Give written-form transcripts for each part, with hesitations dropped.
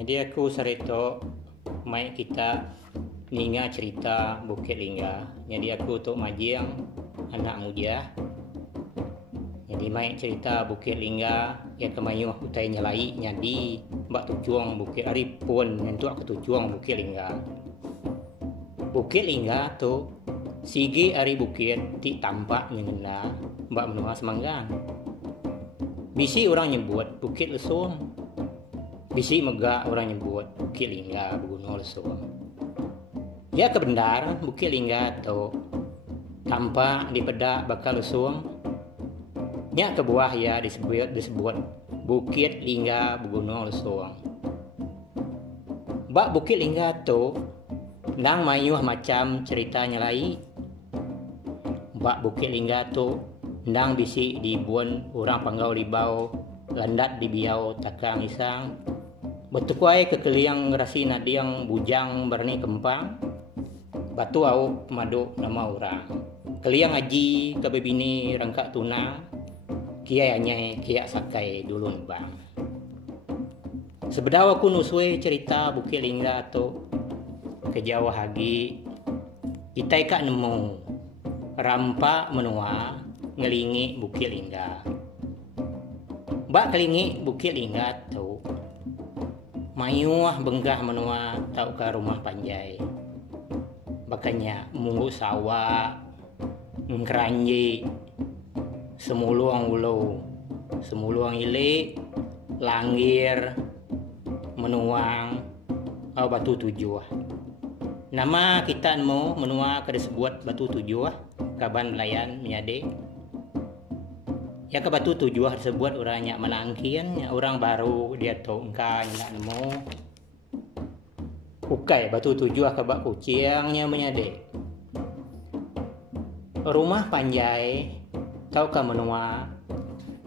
Jadi aku cerita mai kita ninga cerita Bukit Lingga. Jadi aku untuk majiang anak muda. Jadi mai cerita Bukit Lingga ya kemayuh utai nyalai nyadi mbak tujuang Bukit Aripun yang tu aku tujuang Bukit Lingga. Bukit Lingga tu sigi ari bukit ti tampak ngena mbak menua semanggang. Bisi orang nyebut Bukit Lesung. Bisi megak orang nyebut Bukit Lingga Gunung Lesung. Ya kebenar Bukit Lingga tu tampak di pedak bakal Lesung. Nya ke buah ya disebut Bukit Lingga Gunung Lesung. Bak Bukit Lingga tu nang mayuh macam ceritanya lai. Bak Bukit Lingga tu nang bisi di buan orang panggau libau landat di biau takang isang. Betukuai kekeliang ngerasi nadiang bujang berni kempang. Batu au madu nama orang. Keliang aji kabebini rangka tunang. Kia anyai kia sakai dulu bang. Sebedawa aku nusui cerita Bukit Lingga tu ke Jawa hagi. Kita ikat nemu rampak menua ngelingi Bukit Lingga. Bak kelingi Bukit Lingga tu mayuah benggah menua tau ke rumah panjai. Bakanya munggu sawah, ngkeranji, semuluang ulu, semuluang ilik, langgir, menuang, au batu tujuh. Nama kita mau menua ke disebut batu tujuh, kaban belayan menyade. Ya ke batu tujuh disebut orangnya menangkin, ya orang baru dia tahu engkau nak nemu. Ukai batu tujuh ke bak kucingnya menyade. Rumah panjai tau ke menua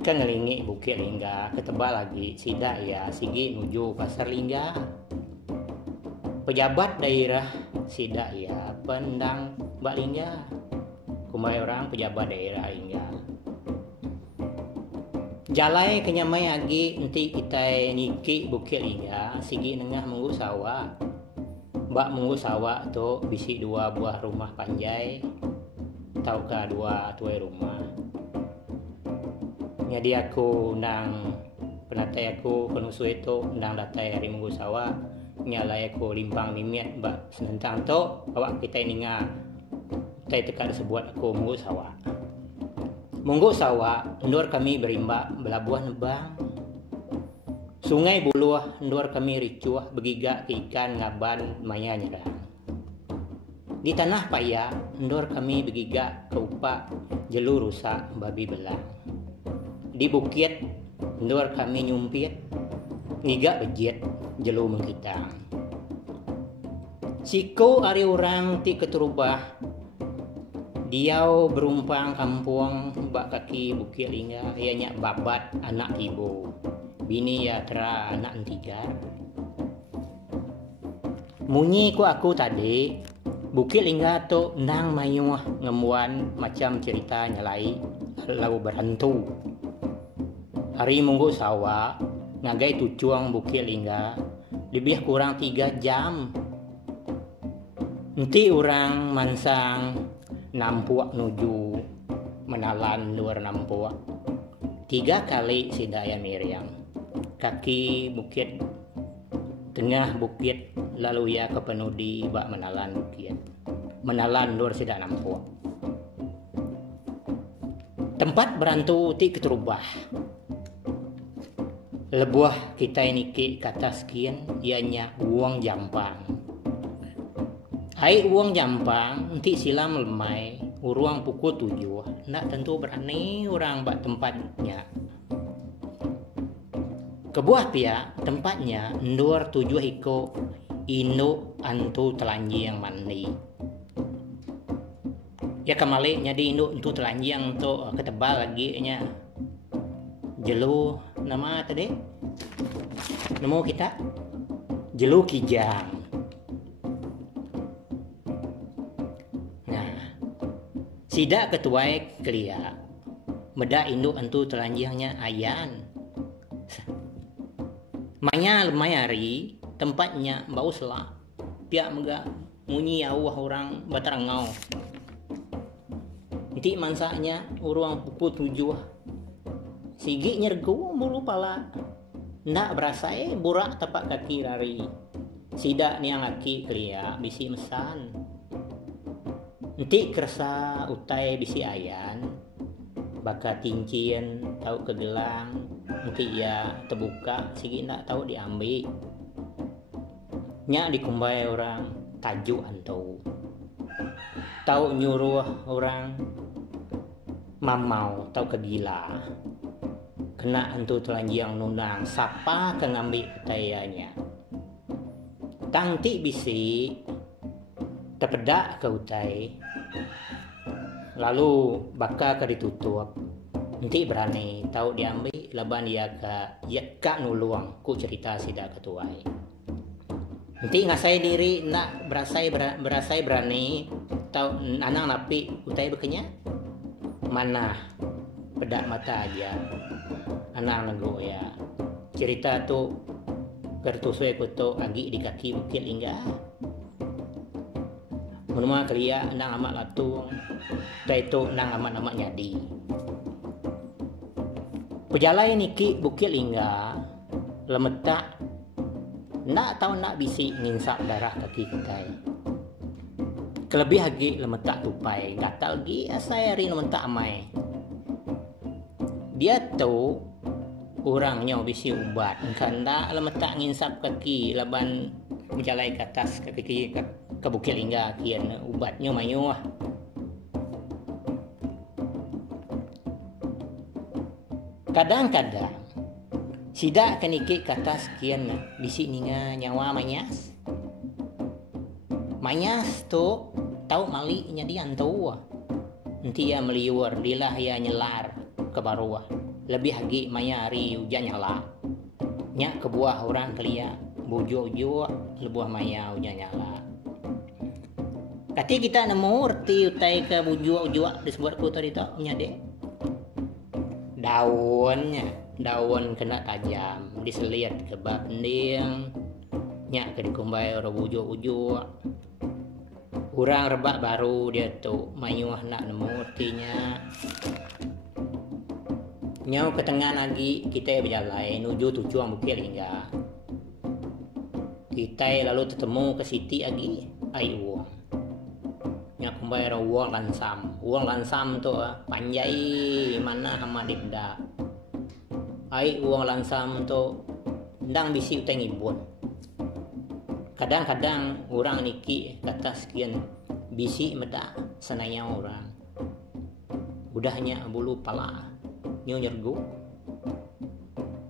ke ngelingi Bukit Lingga ketebal lagi sida ya sigi nuju Pasar Lingga. Pejabat daerah sida ya pendang Mbak Lingga. Kumai orang pejabat daerah Lingga. Jalai kenyamai lagi nanti kita niki Bukit Lingga sigi nengah munggu sawah. Mbak munggu sawah tu bisi dua buah rumah panjai. Tau ke dua tuai rumah. Jadi aku nang penatai aku penusu itu nang datai hari munggu sawah. Nyalai aku limpang mimiat mbak senentang tu awak kita ninga. Kita tekan sebuat aku munggu sawah. Munggu sawah, ndor kami berimba belabuah nebang. Sungai buluah, ndor kami ricuah begiga ke ikan ngaban maya nyerang. Di tanah paya, ndor kami begiga ke upak jelu rusak babi belang. Di bukit, ndor kami nyumpit ngiga bejit jelu mengkitang. Siko ari orang ti keterubah. Diau berumpang kampung bak kaki Bukit Lingga ianya babat anak ibu. Bini ya tera anak tiga. Munyi ku aku tadi Bukit Lingga tu nang mayuh ngemuan macam cerita nyalai lalu berhantu. Hari munggu sawah ngagai tujuang Bukit Lingga lebih kurang 3 jam. Nanti orang mansang nampuak nuju menalan luar nampuak 3 kali si daya miriam kaki bukit tengah bukit lalu ya ke penudi bak menalan bukit menalan luar si daya nampuak tempat berantu ti keterubah lebuah kita ini ke kata sekian ianya uang jampang. Hai uang jampang, nanti silam lemai, uruang pukul 7. Nak tentu berani orang bak tempatnya. Kebuah pia tempatnya ndur 7 iko induk antu telanji yang mandi. Ya kembali jadi induk antu telanji yang tu ketebal lagi nya. Jelu nama tadi? Nemu kita? Jelu kijang. Sida ketuai kelia meda induk antu telanjangnya ayan. Maya lumayari tempatnya bau selak pihak mega munyi awah orang batarangau. Nanti mansaknya orang pukul 7 sigi nyergu bulu pala ndak berasa burak tapak kaki lari sidak niang aki kelia bisi mesan. Nanti kerasa utai bisi ayan baka cincin tahu kegelang nanti ya terbuka sigi ndak tahu diambil nya dikumbai orang tajuk antau tahu nyuruh orang mamau tahu kegila kena antu telanjang nundang sapa ke ngambil tayanya tangti bisi terpedak ke utai lalu baka ke ditutup nanti berani tahu diambil laban dia ka nuluang ku cerita sidak ketuai nanti ngasai diri nak berasai berani tahu anang napi utai bekenya mana pedak mata aja anang nego ya cerita tu kertusue kuto agi di kaki bukit hingga menua kelia nang amat latung itu nang amat nyadi pejalai niki bukit hingga lemetak nak tahu nak bisi nginsap darah kaki kita kelebih lagi lemetak tupai gatal lagi asai hari lemetak amai dia tu orangnya bisi ubat kanda lemetak nginsap kaki laban berjalai ke atas kaki ke bukit hingga kian ubatnya mayuah kadang-kadang sidak keniki kata sekian bisi ninga nyawa manyas tu tahu mali nyadi antau nanti ya meliur dilah ya nyelar ke baruah lebih lagi mayari hujan nyala nyak ke buah orang kelia bujo lebuah maya hujan nyala kati kita nemu urti utai ke bujo disebut ku tadi tak nyade daun kena tajam diseliat ke bab nding nyak ke dikumbai orang ujo orang rebak baru dia tu mayuh nak nemu artinya nyau ke tengah lagi kita berjalan nuju tujuan bukit hingga kita lalu ketemu ke siti lagi ai uang nyak kumbai uang lansam tu panjai mana hama dipda ai uang lansam tu ndang bisi utang ibun kadang-kadang orang niki kata sekian bisi meda senaya orang udahnya bulu pala nyu nyergu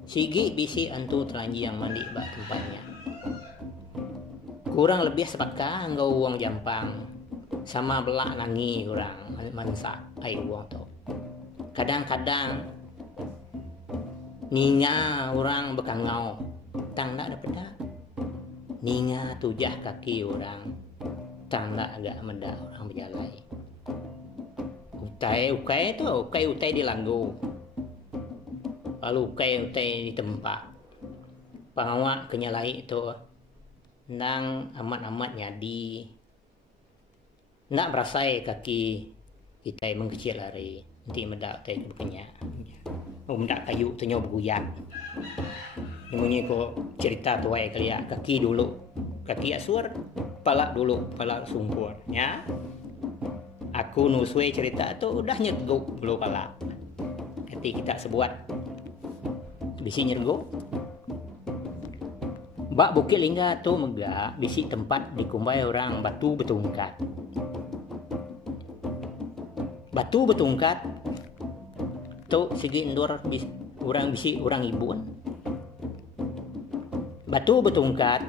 sigi bisi antu telanji yang mandi bak tempatnya kurang lebih sepaka enggak uang jampang sama belak nangi orang mansa ai uang tu kadang-kadang ninga orang bekangau tang tak dapat dah ninga tujah kaki orang tang tak agak menda orang berjalan ukai di langgu lalu ukai di tempat pengawak kenyalai itu nang amat nyadi nak berasai kaki kita mengkecil hari nanti medak utai kenya mendak kayu tenyo berguyak Nyemunyi ko cerita tuai kelia kaki dulu kaki asur palak dulu palak sumpur ya aku nusui cerita tu udah nyerguk dulu palak ketika kita sebuat bisi nyerguk bak bukit lingga tu megak bisi tempat dikumbai orang batu betungkat tu segi endur orang bisi orang ibun batu betungkat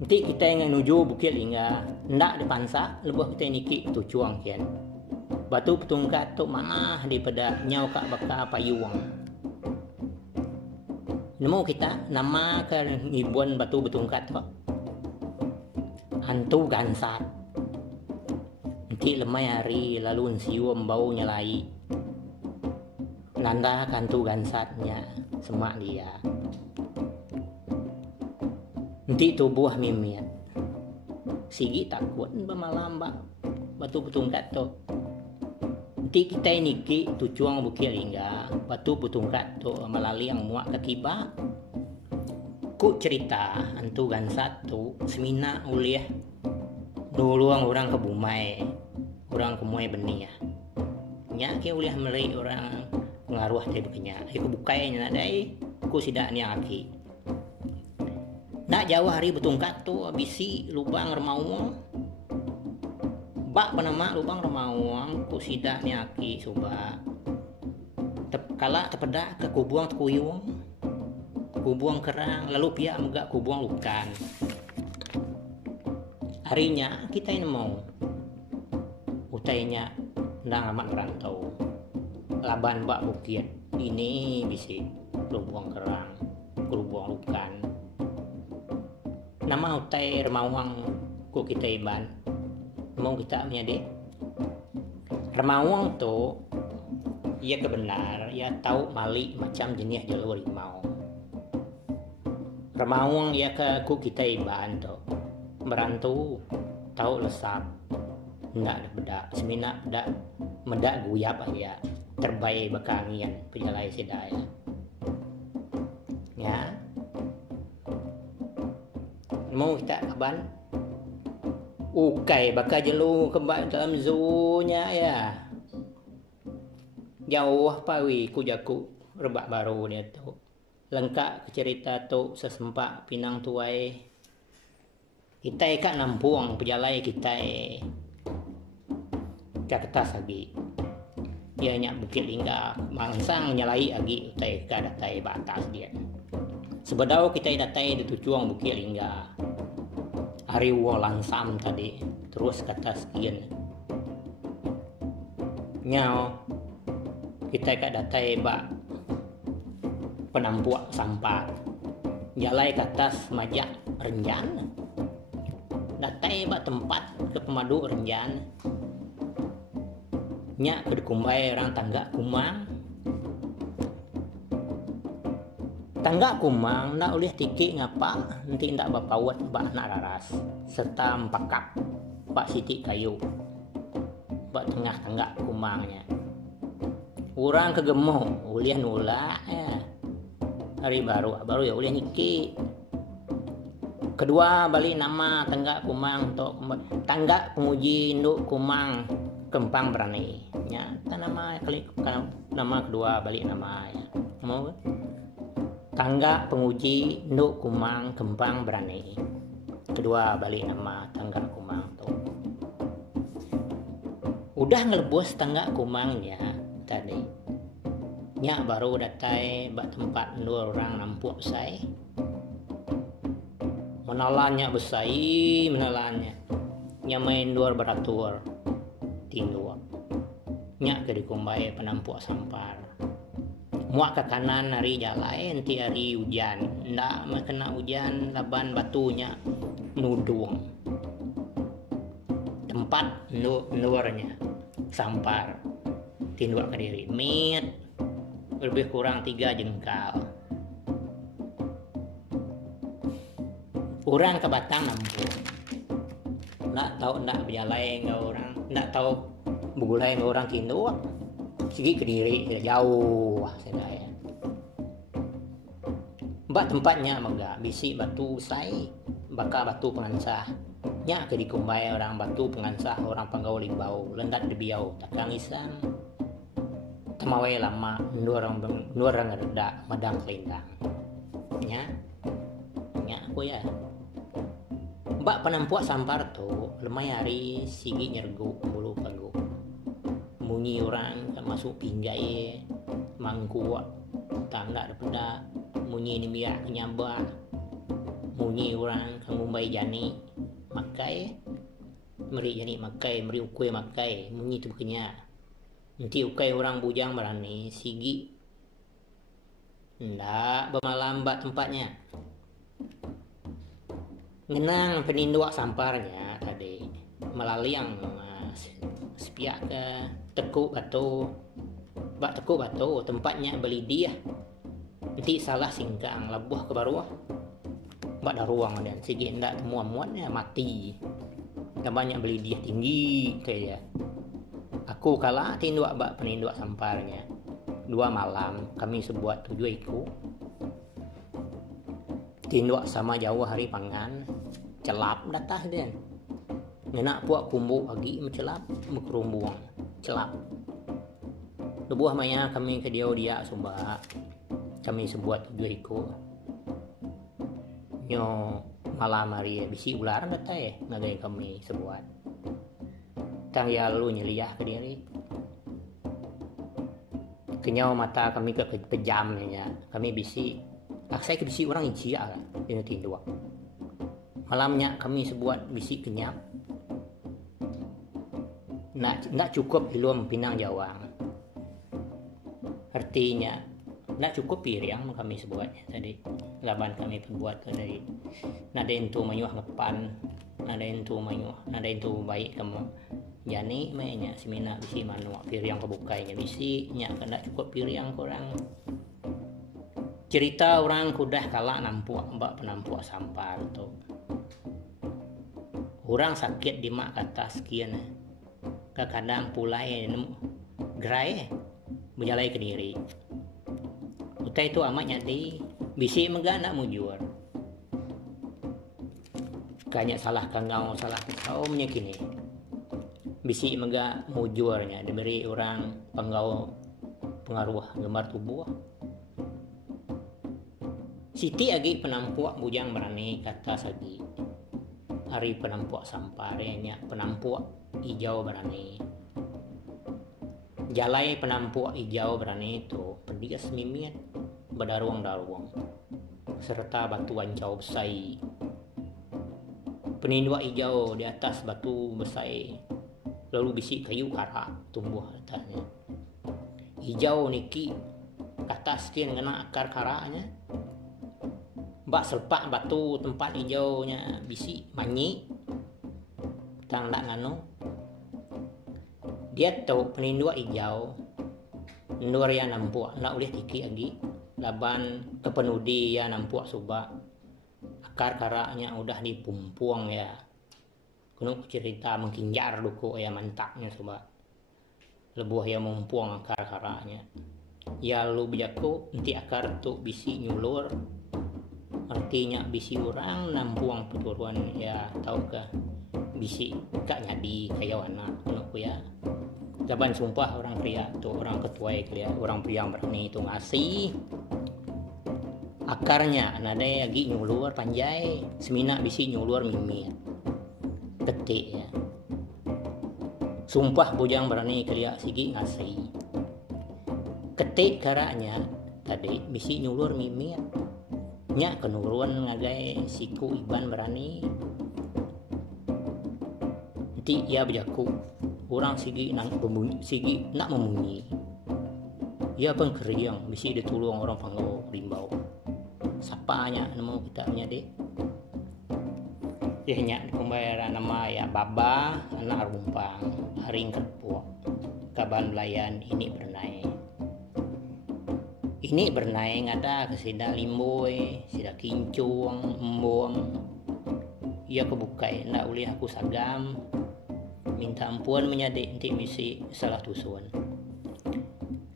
nanti kita yang menuju bukit lingga ndak dipansa lebih kita niki tu cuang kian batu betungkat tu mana daripada nyau kak baka payuang nemu kita nama ke ibun batu betungkat tu hantu gansat nanti lemai hari lalu sium bau nyelai nanda hantu gansatnya semak dia Nanti tubuh mimiat. Sigi takut bermalam batu betungkat tu. Nanti kita niki tujuang bukit lingga batu betungkat tu melalui yang muak kekiba. Ku cerita antu gansat tu semina uliah dulu orang ke Bumai, orang ke Muai benih ya. Nya ke uliah melai orang pengaruh teh bekenya. Aku bukainya nak dai, ku sidak ni aki. Nak jauh hari betungkat tu bisi lubang remauang. Bak penama lubang remauang ku sidak ni aki suba. Kala tepedak ke kubuang tekuyung. Kubuang kerang lalu pihak megak kubuang lukan. Harinya kita nemu utainya ndang amat merantau. Laban bak bukit ini bisi kubuang kerang, kubuang lukan. Nama utai remawang ku kita iban mau kita punya dek remawang tu ia kebenar ia tahu mali macam jenis jalur rimau. Remawang ia ke ku kita iban tu merantu tahu lesap ndak ada bedak semina bedak medak guyap aja terbaik bekangian pejalai sedaya ya. Mau kita kaban ukai bakal jelu kembali dalam zoo-nya ya. Jauh pawi ku jaku rebak baru dia tu. Lengkap cerita tu sesempak pinang tuai. Kita kak nampuang pejalai kita ke atas lagi. Dia nyak bukit lingga mangsang nyalai lagi utai ka datai batas dia. Sebedau kita datai di tujuang bukit lingga. Hari langsam tadi terus ke atas kian. Nyau kita kat datai bak penampuak sampah. Jalai ke atas majak renjan. Datai bak tempat ke pemadu renjan. Nyak berkumbai orang tangga kumang. Tangga kumang nak oleh tiki ngapa nanti ndak bapawat bak nak raras serta empakap bak sitik kayu bak tengah tangga kumangnya. Orang kegemuh uliah nula ya. Hari baru ya uliah niki. Kedua balik nama tangga kumang untuk tangga penguji induk kumang kempang berani. Ya, nama kali nama kedua balik nama ya. Mau tangga penguji nduk kumang kempang berani. Kedua balik nama tangga kumang tu. Udah ngelebus tangga kumangnya tadi. Nyak baru datai bak tempat dua orang nampuk sai. Menalannya besai menalannya. Nya main dua beratur. Tinggal. Nyak ke dikumbai penampuk sampar. Muak ke kanan hari jalan, nanti hari hujan. Ndak kena hujan, laban batunya nudung. Tempat luarnya sampar. Tinduk ke diri. Mit. Lebih kurang 3 jengkal. Orang ke Batang nampung. Ndak tahu ndak berjalan ke orang. Ndak tahu begulai ke orang tinduk. Segi ke diri jauh sedaya. Mbak tempatnya megah bisi batu sai bakal batu pengansah. Nya ke dikumbai orang batu pengansah orang panggau limbau lendat debiau takangisan. Temawai lama nur orang reda madang selindang. Nya aku ya. Mbak penampuak sampar tu lemai hari sigi nyergu bulu pagu. Munyi orang masuk pinggai mangkuak tanda daripada munyi ni biak nyambah munyi orang ngumbai jani makai meri jani makai meri ukui makai munyi tu bekenya nanti ukai orang bujang berani sigi ndak bermalam bak tempatnya ngenang peninduk samparnya tadi melalui yang sepiak ke tekuk batu tempatnya beli dia nanti salah singkang labuh ke bawah Mbak dah ruang dan sikit ndak temu muatnya mati. Dan banyak beli dia tinggi kayak. Aku kalah tinduk mbak peninduk samparnya. 2 malam kami sebuat 7 ekor. Tinduk sama jauh hari pangan. Celap datah dia. Nyenak puak kumbu pagi mencelap berkerumbung. Celap. Lebuah maya kami ke dia sumba. Kami sebuat 7 ekor. Nyo malam hari bisi ular datang ngagai kami sebuat. Tang ya lu nyeliah ke diri. Kenyau mata kami ke pejamnya. Kami bisi. Saya ke bisi orang ijia ini tinduk. Malamnya kami sebuat bisi kenyap. Nak cukup ilmu pinang jawang. Artinya nak cukup piring kami sebuatnya tadi. Laban kami perbuat tadi. Nada itu mayuh ngepan, nada itu mayuh, nada itu baik kamu. Jani mainnya simina bisi manuak piring kebukainya bisi nya kena cukup piring kurang. Cerita orang kudah kalah nampuak mbak penampuak sampar tu. Orang sakit di mak kata sekian. Kadang pulai gerai berjalai ke diri. Utai itu amat nyadi bisi megana mujur. Kanya salah kangau salah kau menyekini. Bisi mega mujurnya diberi orang pengaruh gemar tubuh. Siti agi penampuak bujang berani kata sagi. Hari penampuak samparenya penampuak hijau berani. Jalai penampuak hijau berani itu perdias mimian berdaruang-daruang serta batu ancau besai. Peninduk hijau di atas batu besai lalu bisi kayu kara tumbuh atasnya. Hijau niki atas kian kena akar karanya. Mbak selpak batu tempat hijaunya bisi manyi tanda ngano. Dia tahu peninduk hijau nur ya nampuak nak boleh tiki lagi laban kepenudi ya nampuak subak akar karaknya udah dipumpuang ya kuno cerita mengkinjar duku ya mantaknya subak lebuh ya mumpuang akar karaknya ya lu bijaku nanti akar tu bisi nyulur artinya bisi orang nampuang peturuan ya tahu ke bisi kak nyadi kayak wana kuno ya. Jaban sumpah orang pria tu orang ketua ya orang pria yang berani itu ngasih akarnya nada lagi nyulur panjai semina bisi nyulur mimir ketik ya sumpah bujang berani kerja sigi ngasih ketik karaknya tadi bisi nyulur mimir nya kenuruan ngagai siku iban berani nanti ia berjaku orang sigi nak memunyi ia pun keriang bisi ditulung orang panggau rimbau sapanya nemu kita punya dek dia nyak pembayaran nama ya baba anak rumpang haring kerpuak kaban belayan ini bernai ngada kesida limboy sida kincung embom ia kebukai ndak boleh aku sagam minta ampun menyadik nanti misi salah tusuan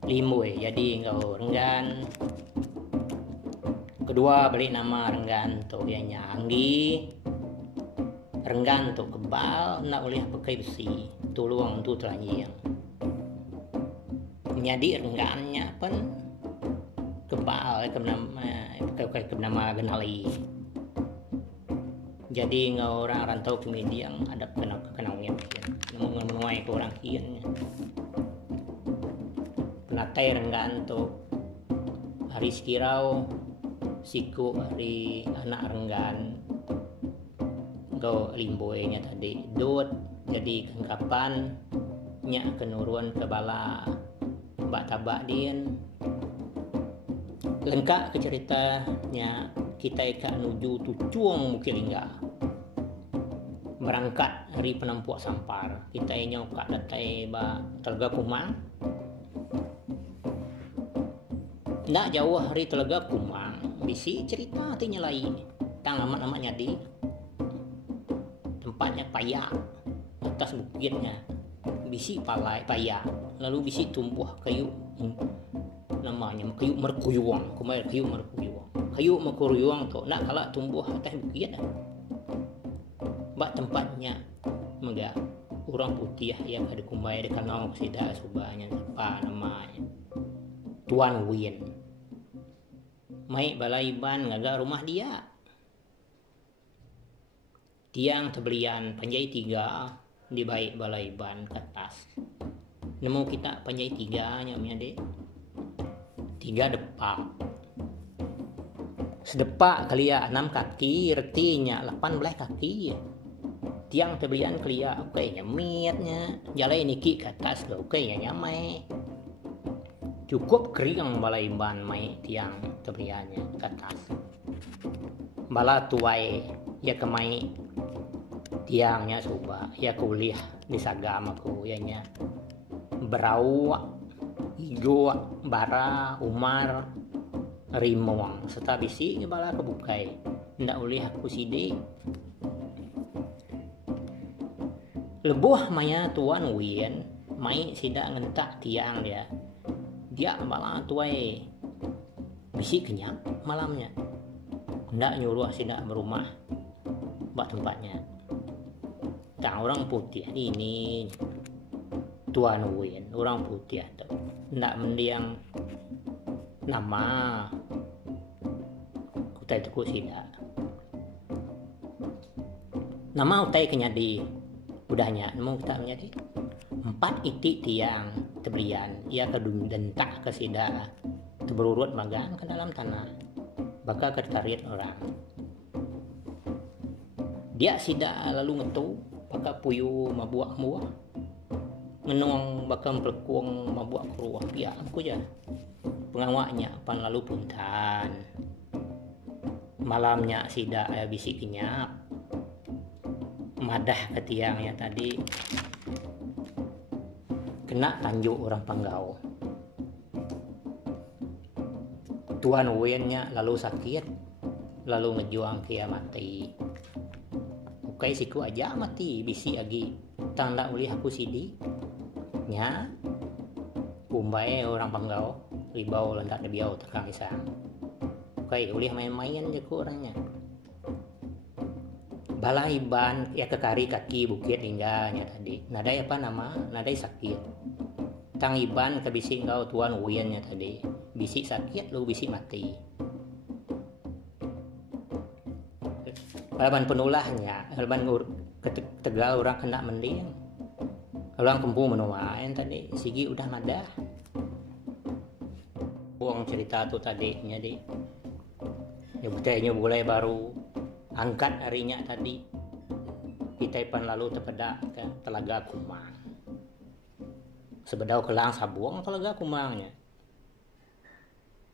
limboy jadi engkau renggan kedua beli nama renggan tu dia nyanggi renggan tu kebal nak boleh pakai besi tuluang tu telanjang menjadi renggannya pun kebal pakai nama genali jadi ngau orang rantau ke media yang ada kenangnya menuai ke orang kian penatai renggan tu hari sekirau siku hari anak renggan go limboynya tadi dut jadi kengkapan nya kenuruan ke bala mbak tabak din lengkap ke ceritanya kita ikat nuju tucuang mukilingga berangkat hari penampuak sampar kita nyokak datai ba Telaga Kumang ndak jauh hari Telaga Kumang bisi cerita artinya lain tang amat-amat nyadi tempatnya payak, atas bukitnya bisi payak, lalu bisi tumbuh kayu, namanya kayu merkuyuang, kayu merkuyuang tu nak kalau tumbuh atas bukit bak tempatnya mega orang putih yang ada kumbai ada kanau sida subanya apa namanya Tuan Wien mai balaiban ngaga rumah dia tiang tebelian panjai 3 di baik balaiban ke atas nemu kita panjai 3 nya dek 3 depak sedepak kelia 6 kaki retinya 18 kaki tiang tebelian kelia oke nyemitnya jalai niki ke atas oke nyamai cukup kering balaiban mai tiang tebeliannya ke atas bala tuai ya kemai tiangnya coba ya kuliah di sagam aku ya nya berau ijo bara umar rimong serta bisi bala kebukai ndak uliah aku sidi lebuh maya Tuan Wien mai sida ngentak tiang dia bala tuai bisi kenyang malamnya ndak nyuruh sida berumah bak tempatnya tang orang putih ini Tuan Wien orang putih tu ndak mendiang nama kutai tu sida nama utai kenyadi udahnya nemu kita menyadi 4 itik tiang tebelian ia kedung dentak ke sida berurut magang ke dalam tanah bakal tertarik orang dia sida lalu ngetu bakal puyu mabuak muah ngenuang bakal pelekuang mabuak keruah pia aku aja pengawaknya pan lalu puntan malamnya sida bisi kenyap madah ke tiangnya tadi kena tanjuk orang Panggau Tuan Wiennya lalu sakit lalu ngejuang kia mati oke siku aja mati bisi agi tanda uli aku sidi nya kumbai orang Panggau ribau lendak biau tekang isang oke uli main-main je ku orangnya balaiban ya kekari kaki bukit hingganya tadi nadai apa nama nadai sakit tang iban ke bisi engkau Tuan Wiennya tadi bisi sakit lu bisi mati balaiban penulahnya balaiban Tegal orang kena mending orang kempu menuain tadi sigi udah madah buang cerita tuh tadi jadi ya butenya mulai baru angkat harinya tadi kita pan lalu terpedak ke Telaga Kumang sebedau kelang sabuang Telaga Kumangnya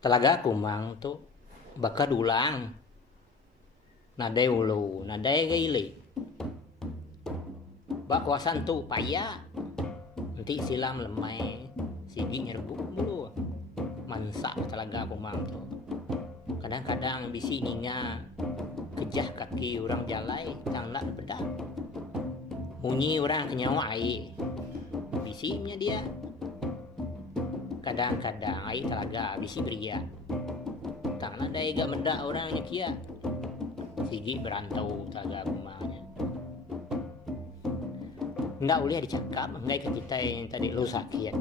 Telaga Kumang tuh bakal dulang nadai ulu nadai gaili bak kuasan tuh payah nanti silam lemai sigi nyerbuk mulu mansak Telaga Kumang tuh kadang-kadang bisi nginga kejah kaki orang jalai tanglah bedak munyi orang kenyawa air bisinya dia kadang-kadang air Telaga bisi beria tanglah daya gak medak orangnya kia sigi berantau Telaga Kumangnya nggak boleh dicakap nggak ke kita yang tadi lu sakit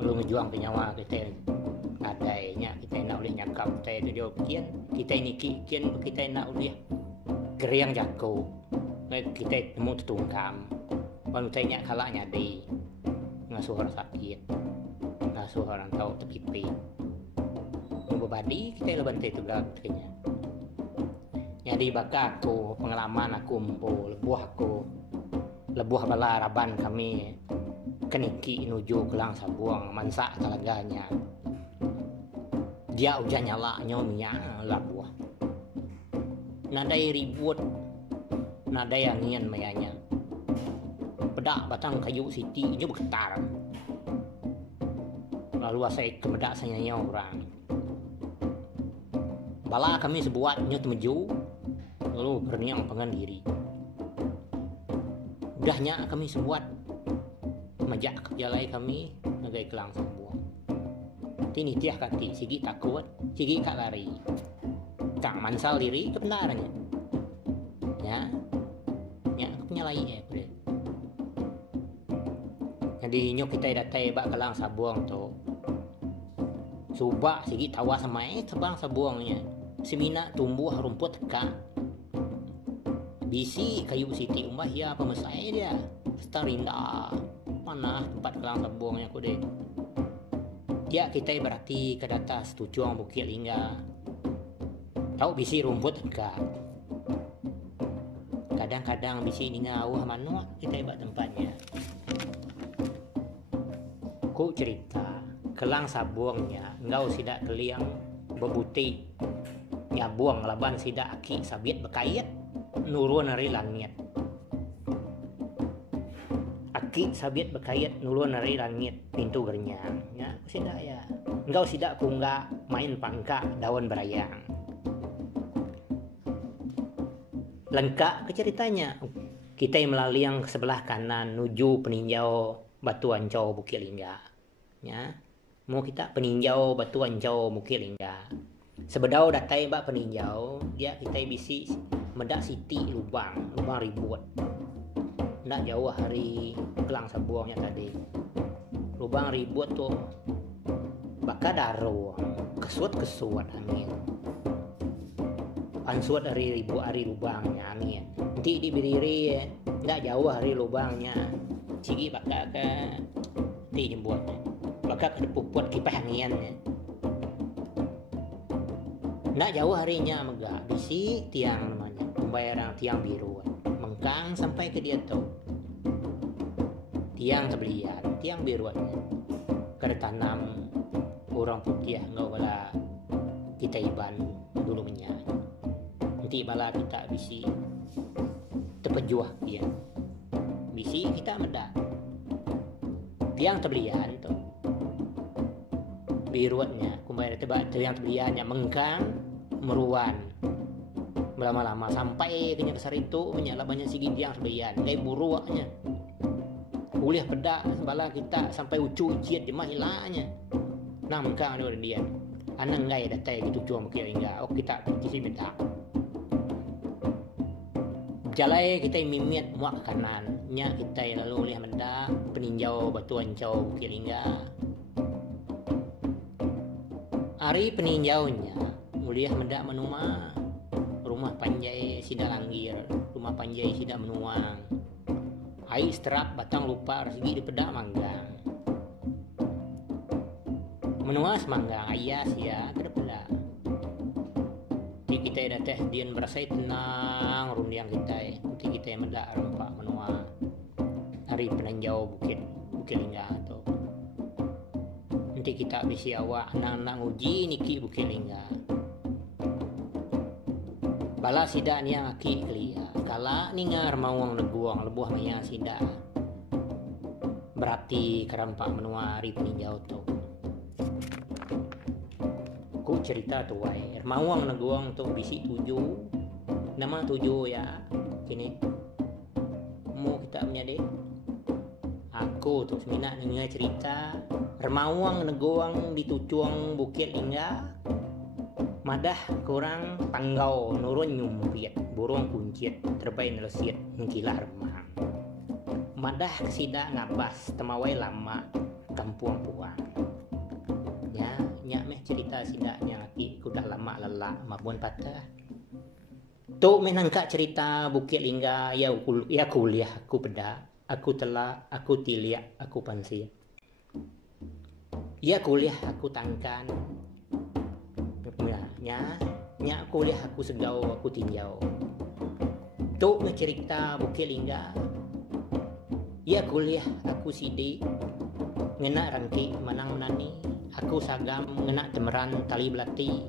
lu ngejuang penyawa kita adanya kita nak boleh nyakap kita itu dia kian kita ini kian kita nak boleh geriang jago kita temu tetungkam kalau tanya kalanya di ngasuh orang sakit ngasuh orang tahu tepipi badi kita leban itu gak katanya jadi bakal aku pengalaman aku empu lebuh bala raban kami keniki nuju kelang sabuang mansa Telaganya dia udah nyala nyonya labuah nadai ribut nadai angin mayanya pedak batang kayu siti itu bergetar lalu saya kemedak sayanya orang bala kami sebuat nyut meju lalu berniang pengan diri. Udahnya kami sebuat majak jalai kami nagai kelang sabuang. Tini tiah kati sigi takut, sigi kak lari. Kak mansal diri kebenarannya. Ya. Ya aku penyalai ya. Jadi nyok kita datai bak kelang sabuang tu. Subak sigi tawa sama tebang sabuangnya. Semina tumbuh rumput kak. Bisi kayu siti umbah ya pemesai dia. Starinda. Mana tempat kelang sabuangnya aku deh. Dia kita berarti ke atas tujuan Bukit Lingga. Tahu bisi rumput enggak? Kadang-kadang bisi ini ngawah manu kita ibat tempatnya. Ku cerita kelang sabuangnya engkau sidak keliang bebuti nyabuang laban sidak aki sabit bekayat nurun dari langit. Aki sabit bekayat nurun dari langit pintu gernyang. Ya, sidak ya. Engkau sidak kunggak main pangka daun berayang. Lengkap ke ceritanya. Kita melalui yang sebelah kanan menuju peninjau Batu Ancau Bukit Lingga. Ya. Mau kita peninjau Batu Ancau Bukit Lingga. Sebedau datai bak peninjau, dia kita bisi medak siti lubang ribut. Ndak jauh hari kelang sabuangnya tadi. Lubang ribut tuh bakal daruang, kesuat angin. Pansuat dari ribu hari lubangnya angin. Nanti dibiriri ndak jauh hari lubangnya. Cigi bakal ke ti jembuatnya. Bakal ke puput kipas anginnya. Ndak jauh harinya megah bisi tiang namanya. Pembayaran tiang biru. Mengkang sampai ke dia tuh. Tiang sebelian, tiang biruannya. Kada tanam orang putih enggak bala kita iban dulu menyak. Nanti bala kita bisi terpejuah dia. Bisi kita medak. Tiang terbelian tu. Biruatnya, kumbayar tebak tiang terbeliannya mengkang meruan. Lama-lama sampai ke besar itu menyala banyak sigi tiang terbelian. Kayak buruaknya. Kuliah pedak bala kita sampai ucu uciat jemah hilangnya. Nah mengkang ada dia. Anang ngai datai gitu cuma Bukit Lingga. Oh kita kisi bedak. Jalai kita mimit muak kanan. Nya kita lalu lihat mendak peninjau Batu Ancau Bukit Lingga. Hari peninjaunya muliah mendak menuma. Rumah panjai sida langgir, rumah panjai sida menuang. Ai seterap batang lupa segi di pedak manggang. Menuas manggang ayas ya ke pedak. Jadi kita dah teh dian berasa tenang rundiang kita. Nanti kita yang mendak rempak menua. Hari peninjau Bukit Lingga tu. Nanti kita bisi awak anak-anak uji niki Bukit Lingga. Bala sida ni yang aki kelia. Kala ningar mawang neguang lebuah maya sida. Berarti kerampak menua hari peninjau tu. Ku cerita tu wae. Mawang neguang tu bisi 7. Nama 7 ya. Kini. Mu kita punya deh. Aku tu semina ningar cerita. Remawang neguang di tucuang Bukit Lingga. Madah kurang panggau nurun nyumpiat burung kuncit terbaik nelesit ngkilar remang. Madah kesida ngabas temawai lama kampung puang. Ya nyak meh cerita sidaknya lagi kudah lama lelak mabun patah. Tu meh nangka cerita Bukit Lingga ya kuliah aku peda, aku telah, aku tiliak, aku pansi. Ya kuliah aku tangkan. Nya kuliah aku segau aku tinjau. Tu cerita Bukit Lingga. Ya kuliah aku sidi ngena rangki manang menani. Aku sagam ngena temeran tali belati.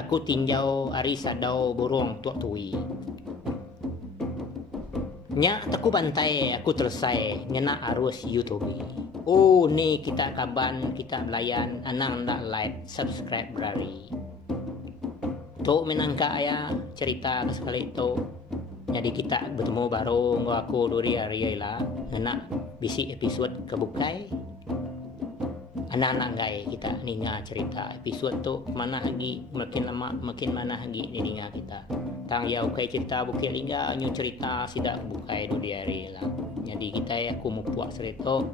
Aku tinjau ari sadau burung tuak tui. Nya teku bantai aku selesai ngena arus YouTube. Oh ni kita kaban kita belayan anang ndak like subscribe berari. to menangka ya cerita sekali itu. Jadi kita bertemu baru aku duri hari lah ngena bisi episode kebukai anak-anak gay kita ninga cerita episode tu mana lagi makin lama makin mana lagi ninga kita tang ya okay cerita Bukit Lingga nyu cerita sidak bukai duri hari lah. Jadi kita ya aku mau puas cerita.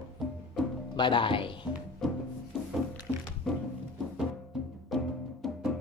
Bye bye.